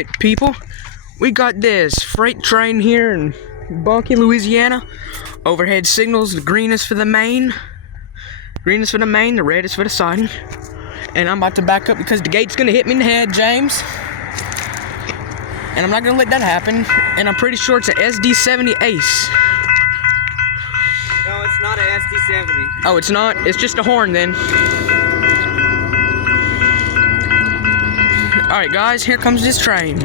Alright, people, we got this freight train here in Bunkie, Louisiana. Overhead signals, the green is for the main. Green is for the main, the red is for the siding. And I'm about to back up because the gate's gonna hit me in the head, James. And I'm not gonna let that happen. And I'm pretty sure it's a SD70 Ace. No, it's not a SD70. Oh, it's not? It's just a horn then. Alright guys, here comes this train.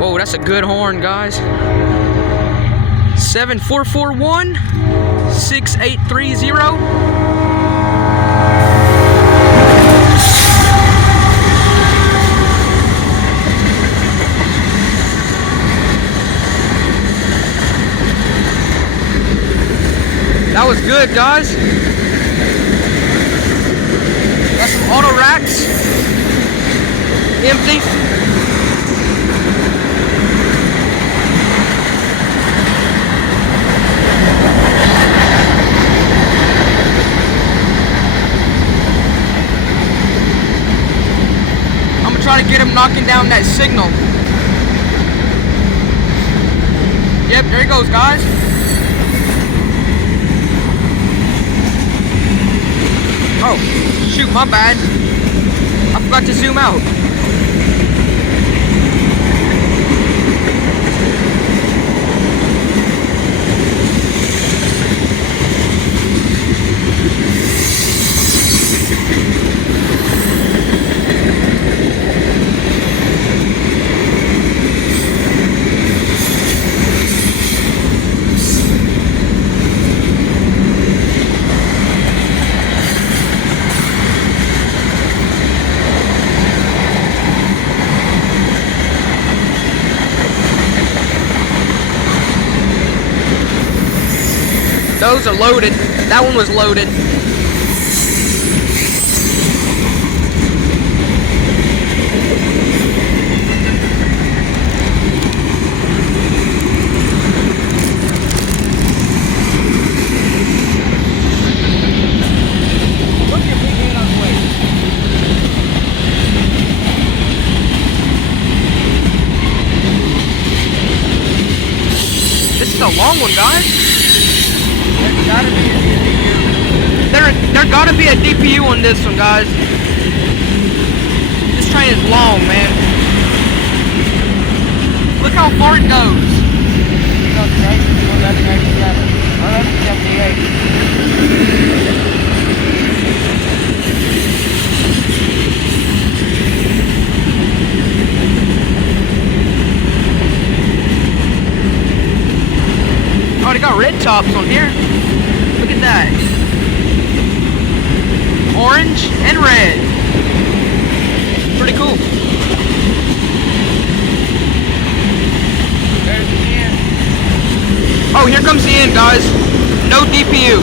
Whoa, that's a good horn, guys. 7441-6830. That was good, guys. Got some auto racks. Empty. I'm gonna try to get him knocking down that signal. Yep, there he goes, guys. Oh, shoot, my bad. I forgot to zoom out. Those are loaded. That one was loaded. Look at me being on the way. This is a long one, guys. There gotta be a DPU on this one, guys. This train is long, man. Look how far it goes. Oh, they got red tops on here. Look at that. Orange and red. Pretty cool. There's the end. Oh, here comes the end, guys. No DPU.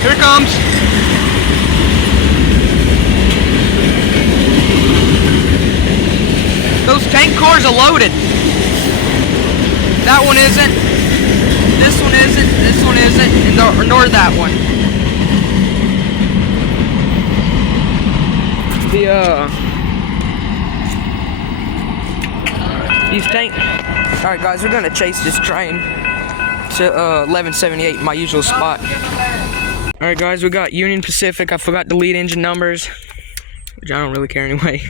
Here it comes. Those tank cars are loaded. That one isn't. This one isn't. This one isn't. And nor that one. These tank. All right, guys, we're gonna chase this train to 1178, my usual spot. Alright guys, we got Union Pacific. I forgot the lead engine numbers, which I don't really care anyway.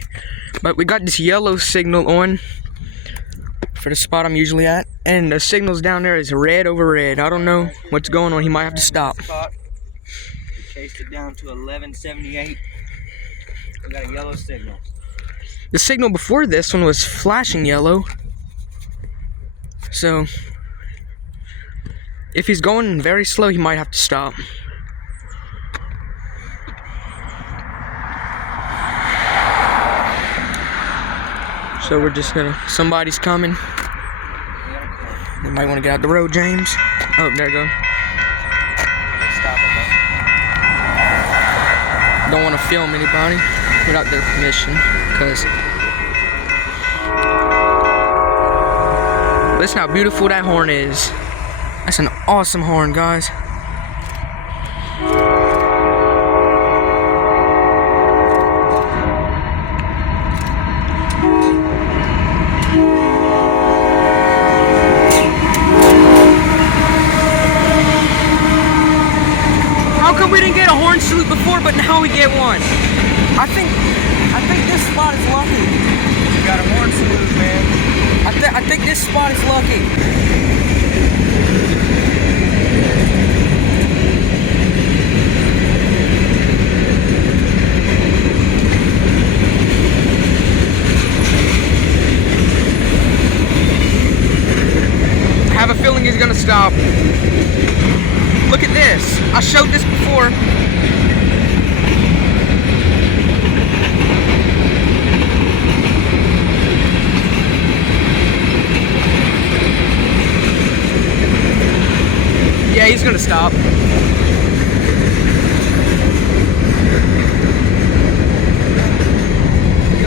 But we got this yellow signal on for the spot I'm usually at. And the signals down there is red over red. I don't know what's going on. He might have to stop. Chased it down to 1178. We got a yellow signal. The signal before this one was flashing yellow. So, if he's going very slow, he might have to stop. So we're just gonna, somebody's coming. You might want to get out the road, James. Oh, there you go. Stop it, man. Don't want to film anybody without their permission, because listen how beautiful that horn is. That's an awesome horn, guys. How come we didn't get a horn salute before, but now we get one? I think this spot is lucky. You got a horn salute, man. I think this spot is lucky. I have a feeling he's gonna stop. Look at this. I showed this before. Yeah, he's gonna stop. Yo,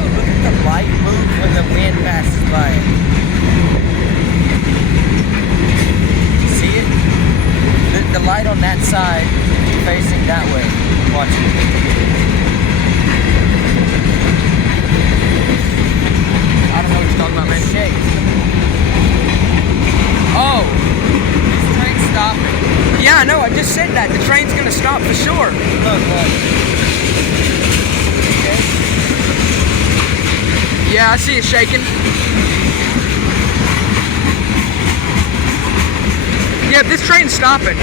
look at the light move when the wind passes by it. See it? The light on that side facing that way. Watch it. I don't know what you're talking about, man. Shake. Oh, This train's stopping. yeah, I know. I just said that. The train's gonna stop for sure. Look. Okay. Yeah, I see it shaking. Yeah, this train's stopping.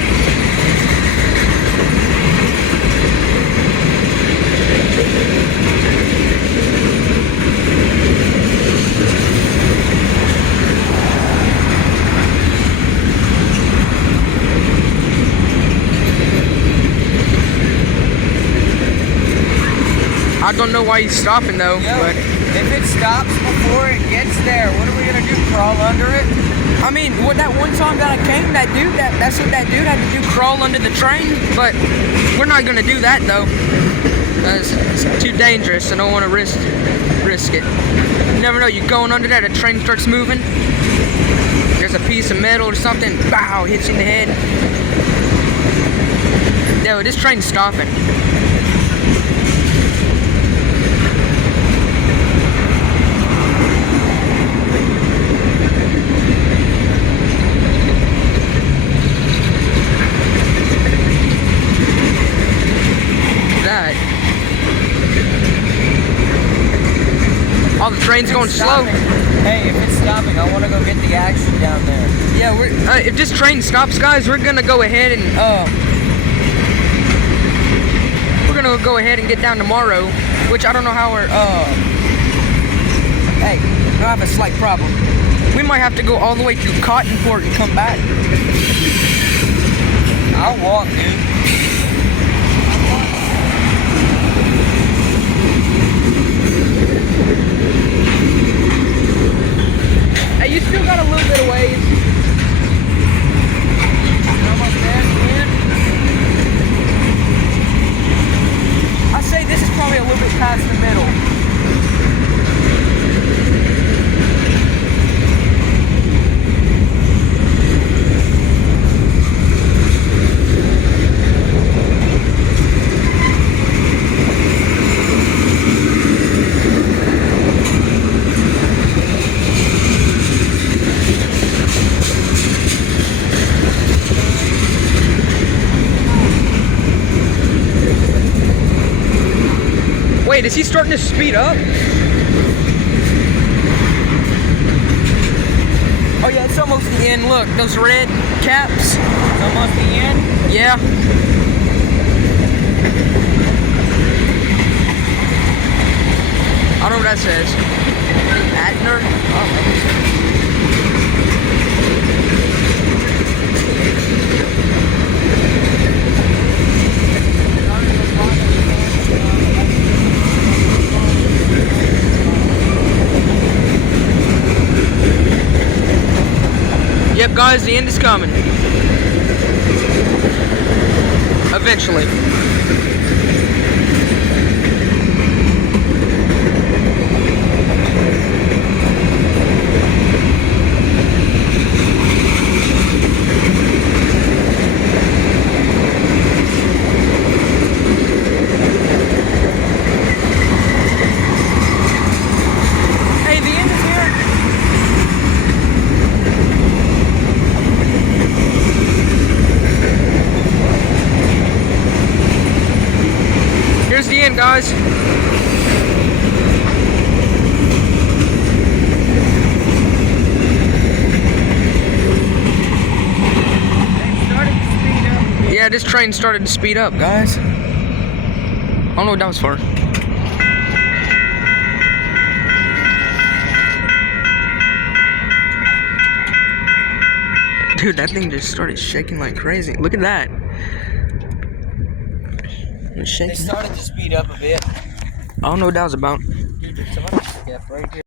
I don't know why he's stopping though, Yo, but if it stops before it gets there, what are we gonna do? Crawl under it? I mean, what that one time that I came, that's what that dude had to do, crawl under the train. But we're not gonna do that though. It's too dangerous. I don't want to risk it. You never know. You're going under that, a train starts moving. There's a piece of metal or something. Bow, hits you in the head. Yo, this train's stopping. Oh, the train's going slow. Hey, if it's stopping, I want to go get the action down there. Yeah, if this train stops, guys, we're gonna go ahead and get down tomorrow. Which I don't know how we're Hey, I have a slight problem. We might have to go all the way through Cottonport and come back. I'll walk, dude. Hey, you still got a little bit of ways. Almost there, man. I say this is probably a little bit past the middle. Wait, is he starting to speed up? Oh yeah, it's almost the end. Look, those red caps. It's almost the end. Yeah. I don't know what that says. Adner? Yep, Yep, guys, the end is coming. Eventually. Hey, the end is here. Here's the end, guys. Yeah, this train started to speed up, guys. I don't know what that was for. Dude, that thing just started shaking like crazy. Look at that. It's shaking. They started to speed up a bit. I don't know what that was about. Dude, somebody kept right here.